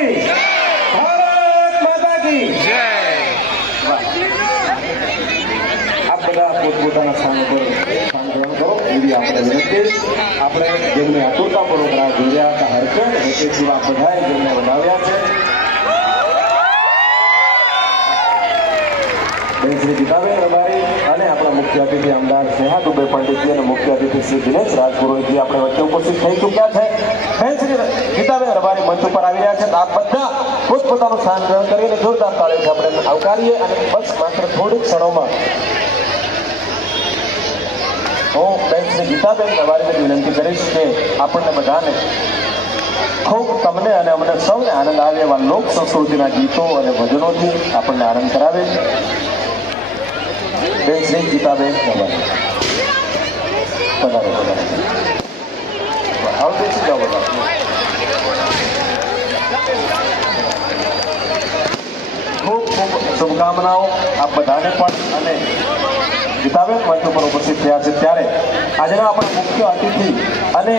કી ભારત માતા કી જય। આપ બધા પોતપોતાના સ્થાન પર સ્થાન ગ્રહણ કરો એવી આપણે વિનંતી। આપણે જેમને આતુરતાપૂર્વક રાહ જોયા હતા હરકત હેતુથી આપ બધાએ જેમને બનાવ્યા છે બેન શ્રી ગીતાબેન રબારી અને આપણા મુખ્ય અતિથિ આમદાર સ્નેહા દુબે પંડિતજી અને મુખ્ય અતિથિ શ્રી દિનેશ રાજપુરોહિતજી આપણે વચ્ચે ઉપસ્થિત થઈ ચૂક્યા છે। બેન શ્રી ગીતાબેન રબારી મંચ ઉપર આવી રહ્યા છે તો આપ બધા પોતપોતાનું સ્થાન ગ્રહણ કરીને જોરદાર તાળીઓથી આપણે આવકારીએ અને બસ માત્ર થોડીક ક્ષણોમાં હું બેન શ્રી ગીતાબેન રબારીને વિનંતી કરીશ કે આપણને બધાને ખૂબ તમને અને અમને સૌને આનંદ આવે એવા લોક સંસ્કૃતિના ગીતો અને ભજનોથી આપણને આનંદ કરાવે। બેન શ્રી ગીતાબેન રબારી પધારો પધારો આવો બેસી જાઓ બધા। ખૂબ ખૂબ શુભકામનાઓ આપ બધાને પણ અને ગીતાબેન મંચ ઉપર ઉપસ્થિત થયા છે ત્યારે આજના આપણા મુખ્ય અતિથિ અને